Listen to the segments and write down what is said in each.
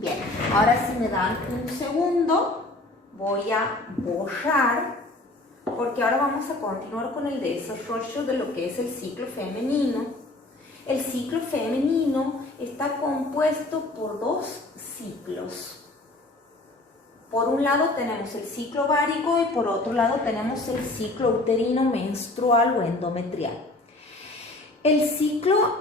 Bien, ahora si me dan un segundo, voy a borrar, porque ahora vamos a continuar con el desarrollo de lo que es el ciclo femenino. El ciclo femenino está compuesto por dos ciclos. Por un lado tenemos el ciclo ovárico y por otro lado tenemos el ciclo uterino menstrual o endometrial. El ciclo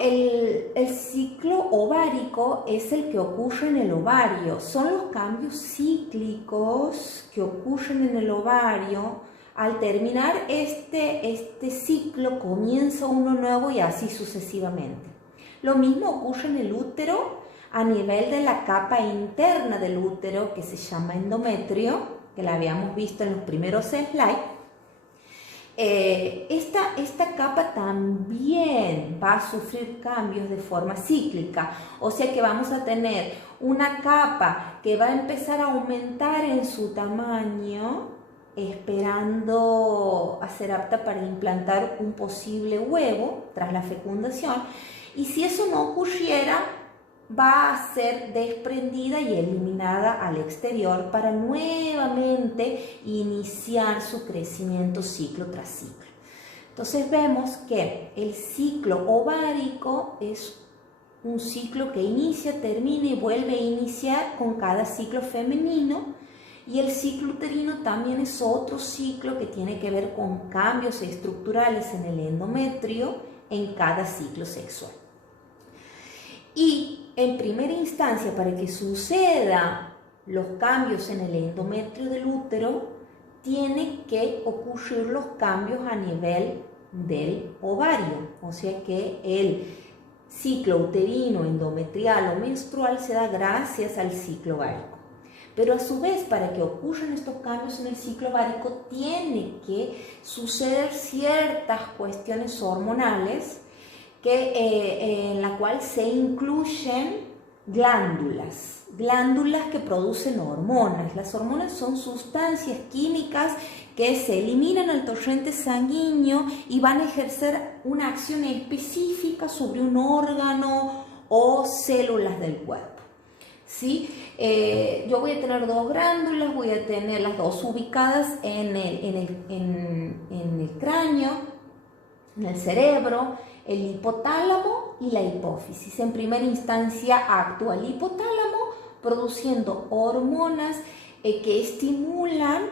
ovárico es el que ocurre en el ovario. Son los cambios cíclicos que ocurren en el ovario. Al terminar este ciclo comienza uno nuevo y así sucesivamente. Lo mismo ocurre en el útero a nivel de la capa interna del útero que se llama endometrio, que la habíamos visto en los primeros slides. Esta capa también va a sufrir cambios de forma cíclica, o sea que vamos a tener una capa que va a empezar a aumentar en su tamaño, esperando a ser apta para implantar un posible huevo tras la fecundación, y si eso no ocurriera, va a ser desprendida y eliminada al exterior para nuevamente iniciar su crecimiento ciclo tras ciclo. Entonces vemos que el ciclo ovárico es un ciclo que inicia, termina y vuelve a iniciar con cada ciclo femenino, y el ciclo uterino también es otro ciclo que tiene que ver con cambios estructurales en el endometrio en cada ciclo sexual. Y en primera instancia, para que sucedan los cambios en el endometrio del útero, tienen que ocurrir los cambios a nivel del ovario. O sea que el ciclo uterino, endometrial o menstrual se da gracias al ciclo ovárico. Pero a su vez, para que ocurran estos cambios en el ciclo ovárico, tiene que suceder ciertas cuestiones hormonales en la cual se incluyen glándulas que producen hormonas. Las hormonas son sustancias químicas que se eliminan al torrente sanguíneo y van a ejercer una acción específica sobre un órgano o células del cuerpo. ¿Sí? Yo voy a tener dos glándulas, voy a tener las dos ubicadas en el cráneo, en el cerebro, el hipotálamo y la hipófisis. En primera instancia actúa el hipotálamo produciendo hormonas que estimulan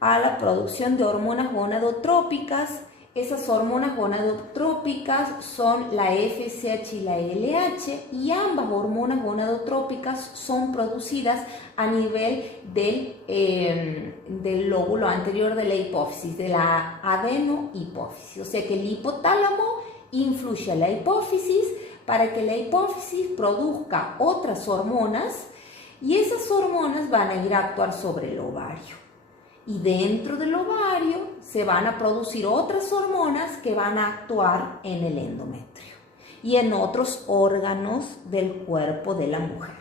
a la producción de hormonas gonadotrópicas. Esas hormonas gonadotrópicas son la FSH y la LH, y ambas hormonas gonadotrópicas son producidas a nivel del lóbulo anterior de la hipófisis, de la adenohipófisis. O sea que el hipotálamo influye a la hipófisis para que la hipófisis produzca otras hormonas, y esas hormonas van a ir a actuar sobre el ovario. Y dentro del ovario se van a producir otras hormonas que van a actuar en el endometrio y en otros órganos del cuerpo de la mujer.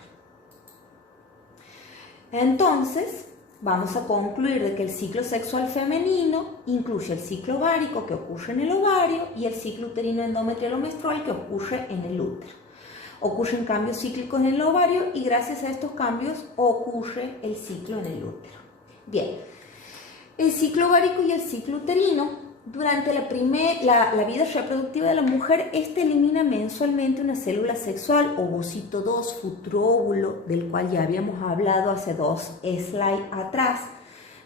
Entonces, vamos a concluir de que el ciclo sexual femenino incluye el ciclo ovárico que ocurre en el ovario y el ciclo uterino endometrial o menstrual que ocurre en el útero. Ocurren cambios cíclicos en el ovario y gracias a estos cambios ocurre el ciclo en el útero. Bien. El ciclo ovárico y el ciclo uterino, durante la vida reproductiva de la mujer, elimina mensualmente una célula sexual, ovocito 2, futuróvulo, del cual ya habíamos hablado hace 2 slides atrás,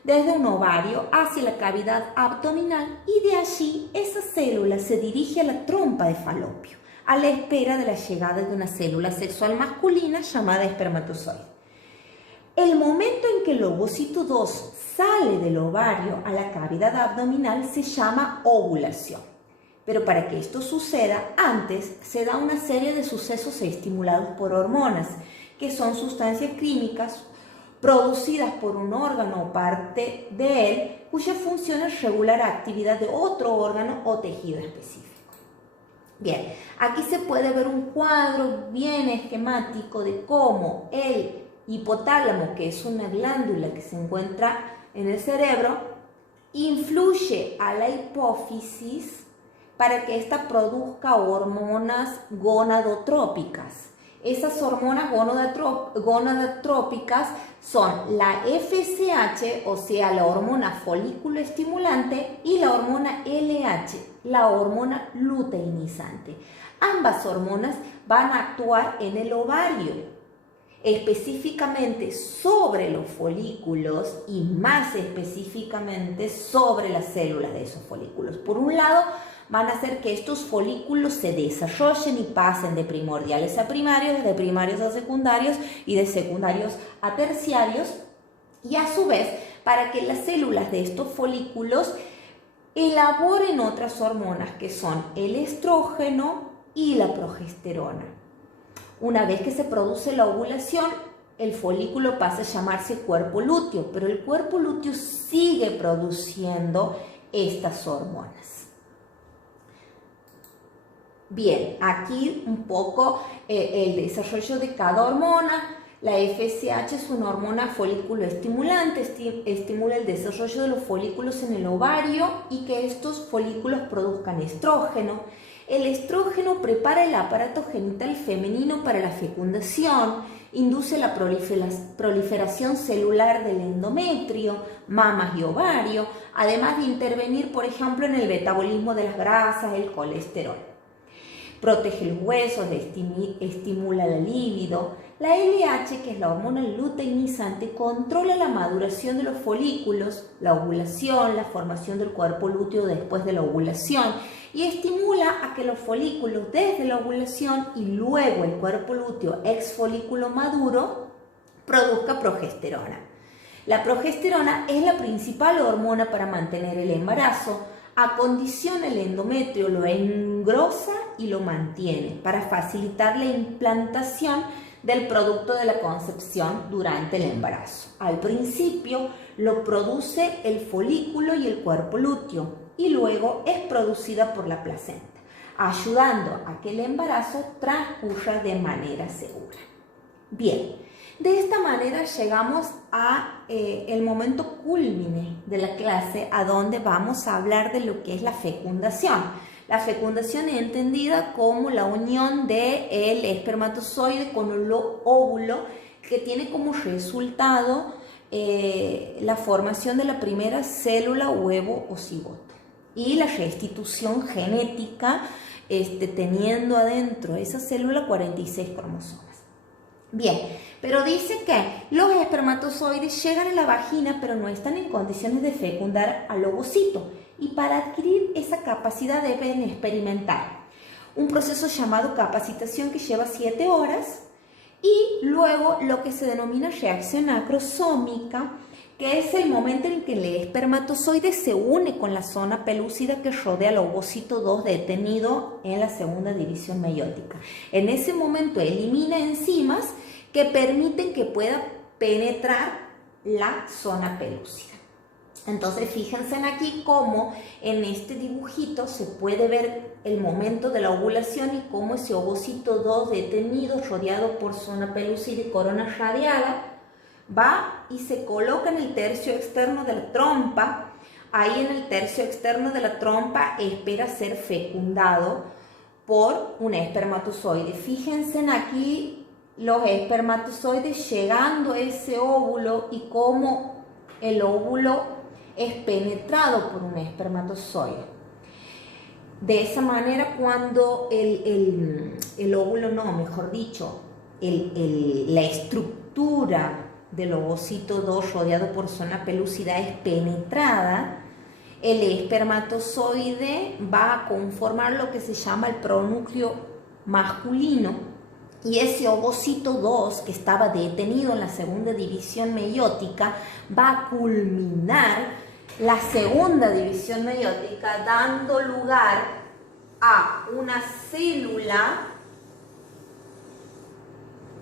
desde un ovario hacia la cavidad abdominal, y de allí esa célula se dirige a la trompa de Falopio, a la espera de la llegada de una célula sexual masculina llamada espermatozoide. El momento en que el ovocito 2 sale del ovario a la cavidad abdominal se llama ovulación. Pero para que esto suceda, antes se da una serie de sucesos estimulados por hormonas, que son sustancias químicas producidas por un órgano o parte de él, cuya función es regular la actividad de otro órgano o tejido específico. Bien, aquí se puede ver un cuadro bien esquemático de cómo el hipotálamo, que es una glándula que se encuentra en el cerebro, influye a la hipófisis para que ésta produzca hormonas gonadotrópicas. Esas hormonas gonadotrópicas son la FSH, o sea, la hormona folículo estimulante, y la hormona LH, la hormona luteinizante. Ambas hormonas van a actuar en el ovario, específicamente sobre los folículos y más específicamente sobre las células de esos folículos. Por un lado, van a hacer que estos folículos se desarrollen y pasen de primordiales a primarios, de primarios a secundarios y de secundarios a terciarios, y a su vez, para que las células de estos folículos elaboren otras hormonas que son el estrógeno y la progesterona. Una vez que se produce la ovulación, el folículo pasa a llamarse cuerpo lúteo, pero el cuerpo lúteo sigue produciendo estas hormonas. Bien, aquí un poco el desarrollo de cada hormona. La FSH es una hormona folículo estimulante, estimula el desarrollo de los folículos en el ovario y que estos folículos produzcan estrógeno. El estrógeno prepara el aparato genital femenino para la fecundación, induce la proliferación celular del endometrio, mamas y ovario, además de intervenir, por ejemplo, en el metabolismo de las grasas, el colesterol. Protege los huesos, estimula la libido. La LH, que es la hormona luteinizante, controla la maduración de los folículos, la ovulación, la formación del cuerpo lúteo después de la ovulación y estimula a que los folículos desde la ovulación y luego el cuerpo lúteo ex folículo maduro produzca progesterona. La progesterona es la principal hormona para mantener el embarazo. Acondiciona el endometrio, lo engrosa y lo mantiene para facilitar la implantación del producto de la concepción durante el embarazo. Al principio lo produce el folículo y el cuerpo lúteo y luego es producida por la placenta, ayudando a que el embarazo transcurra de manera segura. Bien, de esta manera llegamos a el momento cúlmine de la clase, a donde vamos a hablar de lo que es la fecundación. La fecundación es entendida como la unión del espermatozoide con el óvulo, que tiene como resultado la formación de la primera célula, huevo o cigoto, y la restitución genética teniendo adentro esa célula 46 cromosomas. Bien, pero dice que los espermatozoides llegan a la vagina, pero no están en condiciones de fecundar al ovocito, y para adquirir esa capacidad deben experimentar un proceso llamado capacitación que lleva 7 horas y luego lo que se denomina reacción acrosómica, que es el momento en que el espermatozoide se une con la zona pelúcida que rodea al ovocito 2 detenido en la segunda división meiótica. En ese momento elimina enzimas que permiten que pueda penetrar la zona pelúcida. Entonces fíjense aquí cómo en este dibujito se puede ver el momento de la ovulación y cómo ese ovocito 2 detenido, rodeado por zona pelúcida y corona radiada, va y se coloca en el tercio externo de la trompa. Ahí en el tercio externo de la trompa espera ser fecundado por un espermatozoide. Fíjense aquí los espermatozoides llegando a ese óvulo y cómo el óvulo es penetrado por un espermatozoide. De esa manera, cuando el óvulo, mejor dicho, la estructura del ovocito 2 rodeado por zona pelúcida es penetrada, el espermatozoide va a conformar lo que se llama el pronúcleo masculino, y ese ovocito 2 que estaba detenido en la segunda división meiótica va a culminar la segunda división meiótica, dando lugar a una célula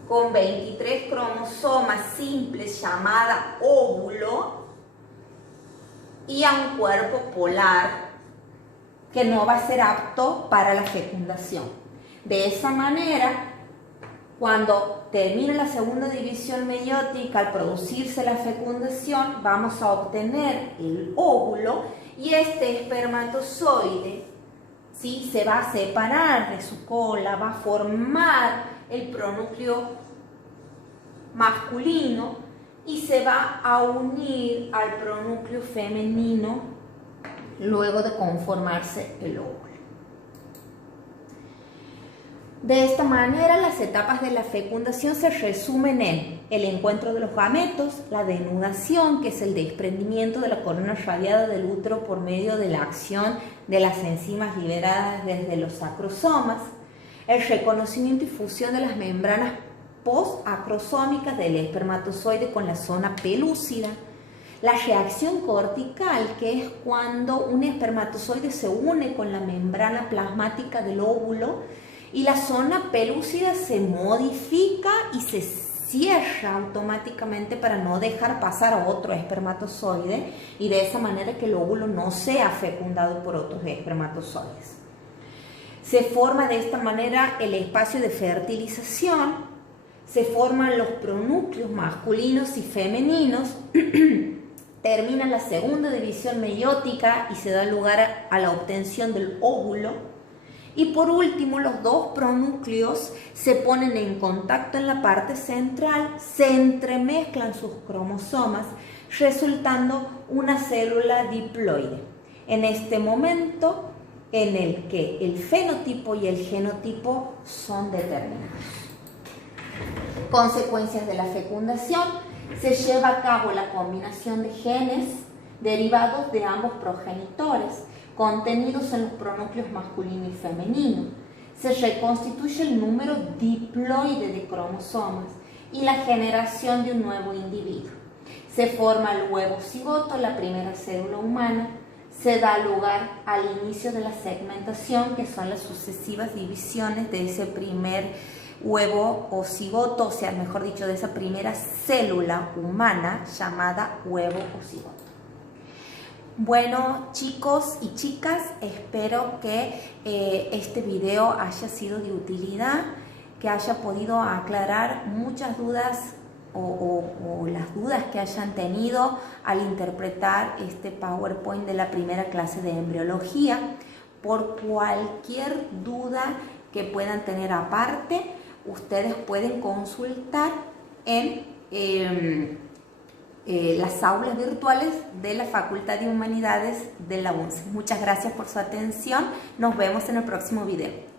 con 23 cromosomas simples llamada óvulo y a un cuerpo polar que no va a ser apto para la fecundación. De esa manera, cuando termine la segunda división meiótica, al producirse la fecundación, vamos a obtener el óvulo y este espermatozoide, ¿sí?, se va a separar de su cola, va a formar el pronúcleo masculino y se va a unir al pronúcleo femenino luego de conformarse el óvulo. De esta manera, las etapas de la fecundación se resumen en el encuentro de los gametos, la denudación, que es el desprendimiento de la corona radiada del útero por medio de la acción de las enzimas liberadas desde los acrosomas, el reconocimiento y fusión de las membranas postacrosómicas del espermatozoide con la zona pelúcida, la reacción cortical, que es cuando un espermatozoide se une con la membrana plasmática del óvulo y la zona pelúcida se modifica y se cierra automáticamente para no dejar pasar a otro espermatozoide y de esa manera que el óvulo no sea fecundado por otros espermatozoides. Se forma de esta manera el espacio de fertilización, se forman los pronúcleos masculinos y femeninos, termina la segunda división meiótica y se da lugar a la obtención del óvulo. Y por último, los dos pronúcleos se ponen en contacto en la parte central, se entremezclan sus cromosomas, resultando una célula diploide. En este momento en el que el fenotipo y el genotipo son determinados. Consecuencias de la fecundación: se lleva a cabo la combinación de genes derivados de ambos progenitores, contenidos en los pronúcleos masculino y femenino. Se reconstituye el número diploide de cromosomas y la generación de un nuevo individuo. Se forma el huevo cigoto, la primera célula humana. Se da lugar al inicio de la segmentación, que son las sucesivas divisiones de ese primer huevo o cigoto, o sea, mejor dicho, de esa primera célula humana llamada huevo o cigoto. Bueno, chicos y chicas, espero que este video haya sido de utilidad, que haya podido aclarar muchas dudas o las dudas que hayan tenido al interpretar este PowerPoint de la primera clase de embriología. Por cualquier duda que puedan tener aparte, ustedes pueden consultar en las aulas virtuales de la Facultad de Humanidades de la UNCE. Muchas gracias por su atención. Nos vemos en el próximo video.